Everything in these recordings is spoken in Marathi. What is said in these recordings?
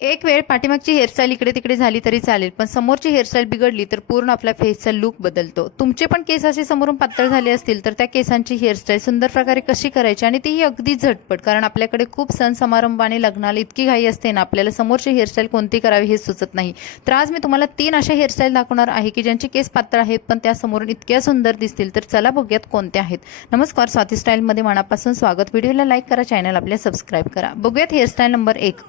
एक वेळ पाठीमागची हेअरस्टाईल इकडे तिकडे झाली तरी चालेल, पण समोरची हेअरस्टाईल बिघडली तर पूर्ण आपल्या फेसचा लुक बदलतो. तुमचे पण केस असे समोरून पातळ झाले असतील तर त्या केसांची हेअरस्टाईल सुंदर प्रकारे कशी करायची आणि तीही अगदी झटपट, कारण आपल्याकडे खूप सण समारंभाने लग्नाला इतकी घाई असते ना, आपल्याला समोरची हेअरस्टाईल कोणती करावी हे सुचत नाही. तर आज मी तुम्हाला 3 अशा हेअरस्टाईल दाखवणार आहे की ज्यांचे केस पातळ आहेत पण त्या समोरून इतक्या सुंदर दिसतील. तर चला बघूयात कोणत्या आहेत. नमस्कार, स्वाती स्टाईलमध्ये मनापासून स्वागत. व्हिडिओला लाईक करा, चॅनल आपल्या सबस्क्राईब करा. बघूयात हेअरस्टाईल नंबर 1.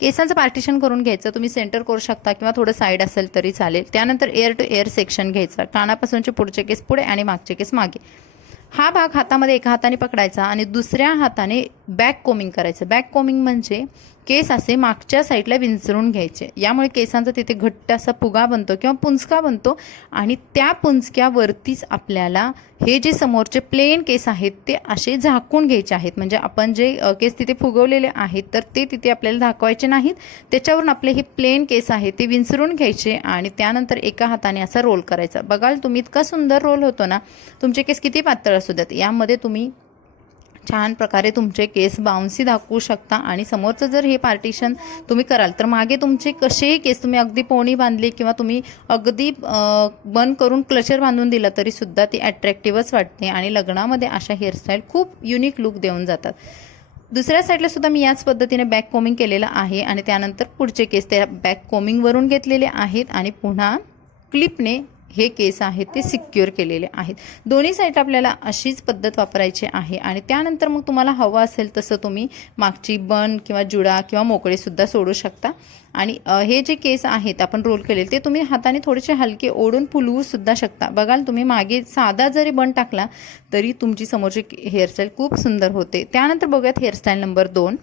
केसांचं पार्टिशन करून घ्यायचं. तुम्ही सेंटर करू शकता किंवा थोडं साईड असेल तरी चालेल. त्यानंतर एअर टू एअर सेक्शन घ्यायचं. कानापासूनचे पुढचे केस पुढे आणि मागचे केस मागे. हा भाग हातामध्ये एका हाताने पकडायचा आणि दुसऱ्या हाताने बॅक कोमिंग करायचं. बॅक कोमिंग म्हणजे केस असे मागच्या साईडला विंचरून घ्यायचे. यामुळे केसांचा तिथे घट्ट असा फुगा बनतो किंवा पुंजका बनतो आणि त्या पुंजक्यावरतीच आपल्याला हे जे समोरचे प्लेन केस आहेत ते असे झाकून घ्यायचे आहेत. म्हणजे आपण जे केस तिथे फुगवलेले आहेत तर ते तिथे आपल्याला दाखवायचे नाहीत. त्याच्यावरून आपले हे प्लेन केस आहेत ते विंचरून घ्यायचे आणि त्यानंतर एका हाताने असा रोल करायचा. बघाल तुम्ही, इतका सुंदर रोल होतो ना. तुमचे केस किती पातळ असू द्यात, यामध्ये तुम्ही छान प्रकारे तुमचे केस बाउन्सी दाखवू शकता. आणि समोरचं जर हे पार्टिशन तुम्ही कराल तर मागे तुमचे कसेही केस, तुम्ही अगदी पोणी बांधली किंवा तुम्ही अगदी बंद करून क्लचर बांधून दिला तरी सुद्धा ती अट्रॅक्टिव्हच वाटते आणि लग्नामध्ये अशा हेअरस्टाईल खूप युनिक लुक देऊन जातात. दुसऱ्या साईडला सुद्धा मी याच पद्धतीने बॅक कोमिंग केलेलं आहे आणि त्यानंतर पुढचे केस त्या बॅक कोमिंगवरून घेतलेले आहेत आणि पुन्हा क्लिपने हे केस आहेत ते सिक्युअर केलेले आहेत. दोन्ही साईड आपल्याला अशीच पद्धत वापरायची आहे आणि त्यानंतर मग तुम्हाला हवं असेल तसं तुम्ही मागची बन किंवा जुडा किंवा मोकळेसुद्धा सोडू शकता. आणि हे जे केस आहेत आपण रोल केलेले ते तुम्ही हाताने थोडेसे हलके ओढून फुलवू सुद्धा शकता. बघाल तुम्ही, मागे साधा जरी बन टाकला तरी तुमची समोरची हेअरस्टाईल खूप सुंदर होते. त्यानंतर बघूयात हेअरस्टाईल नंबर 2.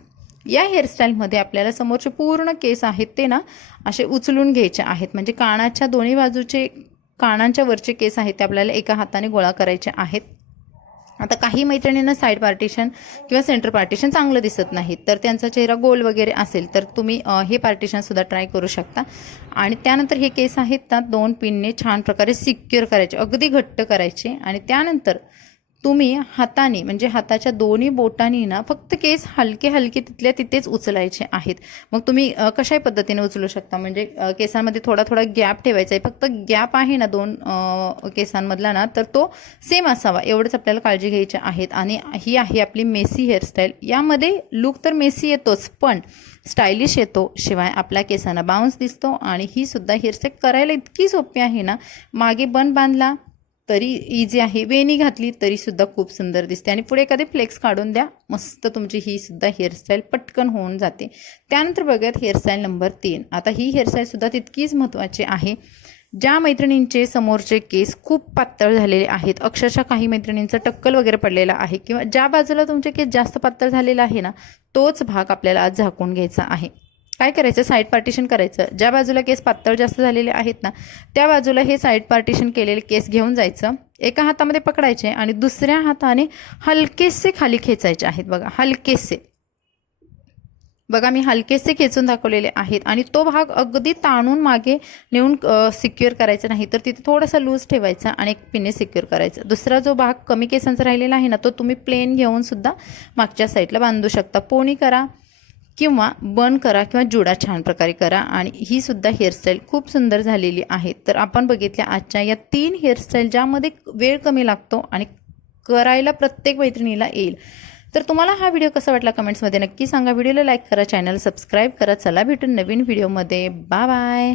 या हेअरस्टाईलमध्ये आपल्याला समोरचे पूर्ण केस आहेत ते ना असे उचलून घ्यायचे आहेत. म्हणजे कानाच्या दोन्ही बाजूचे, कानांच्या वरचे केस आहेत ते आपल्याला एका हाताने गोळा करायचे आहेत. आता काही मैत्रिणींना साईड पार्टिशन किंवा सेंटर पार्टिशन चांगलं दिसत नाही, तर त्यांचा चेहरा गोल वगैरे असेल तर तुम्ही हे पार्टिशनसुद्धा ट्राय करू शकता. आणि त्यानंतर हे केस आहेत ना 2 पिनने छान प्रकारे सिक्युअर करायचे, अगदी घट्ट करायचे. आणि त्यानंतर तुम्ही हाताने, म्हणजे हाताच्या दोन्ही बोटांनी ना फक्त केस हलके हलके तिथल्या तिथेच उचलायचे आहेत. मग तुम्ही कशाही पद्धतीने उचलू शकता. म्हणजे केसांमध्ये थोडा थोडा गॅप ठेवायचा आहे. फक्त गॅप आहे ना 2 केसांमधला ना, तर तो सेम असावा एवढंच आपल्याला काळजी घ्यायची आहेत. आणि ही आहे आपली मेसी हेअरस्टाईल. यामध्ये लुक तर मेसी येतोच पण स्टायलिश येतो, शिवाय आपल्या केसांना बाउन्स दिसतो. आणि ही सुद्धा हेअरस्टाईल करायला इतकी सोपी आहे ना. मागे बन बांधला तरी इझी आहे, वेणी घातली तरी सुद्धा खूप सुंदर दिसते. आणि पुढे एखादी फ्लेक्स काढून द्या, मस्त तुमची ही सुद्धा हेअरस्टाईल पटकन होऊन जाते. त्यानंतर बघूयात हेअरस्टाईल नंबर 3. आता ही हेअरस्टाईल सुद्धा तितकीच महत्त्वाची आहे. ज्या मैत्रिणींचे समोरचे केस खूप पातळ झालेले आहेत, अक्षरशः काही मैत्रिणींचा टक्कल वगैरे पडलेला आहे, किंवा ज्या बाजूला तुमचे केस जास्त पातळ झालेला आहे ना, तोच भाग आपल्याला आज झाकून घ्यायचा आहे. काय करायचं, साईड पार्टिशन करायचं. ज्या बाजूला केस पातळ जास्त झालेले आहेत ना, त्या बाजूला हे साईड पार्टिशन केलेले केस घेऊन जायचं, एका हातामध्ये पकडायचे आणि दुसऱ्या हाताने हलकेसे खाली खेचायचे आहेत. बघा हलकेसे, बघा मी हलकेसे खेचून दाखवलेले आहेत. आणि तो भाग अगदी ताणून मागे नेऊन सिक्युअर करायचा नाही, तर तिथे थोडासा लूज ठेवायचा आणि एक पिनने सिक्युअर करायचा. दुसरा जो भाग कमी केसांचा राहिलेला आहे ना, तो तुम्ही प्लेन घेऊन सुद्धा मागच्या साईडला बांधू शकता. पोनी करा किंवा बन करा किंवा जुडा छान प्रकारे करा. आणि ही सुद्धा हेअरस्टाईल खूप सुंदर झालेली आहे. तर आपण बघितल्या आजच्या या 3 हेअरस्टाईल, ज्यामध्ये वेळ कमी लागतो आणि करायला प्रत्येक मैत्रिणीला येईल. तर तुम्हाला हा व्हिडिओ कसा वाटला कमेंट्समध्ये नक्की सांगा. व्हिडिओला लाईक करा, चॅनल सबस्क्राईब करा. चला भेटून नवीन व्हिडिओमध्ये. Bye bye.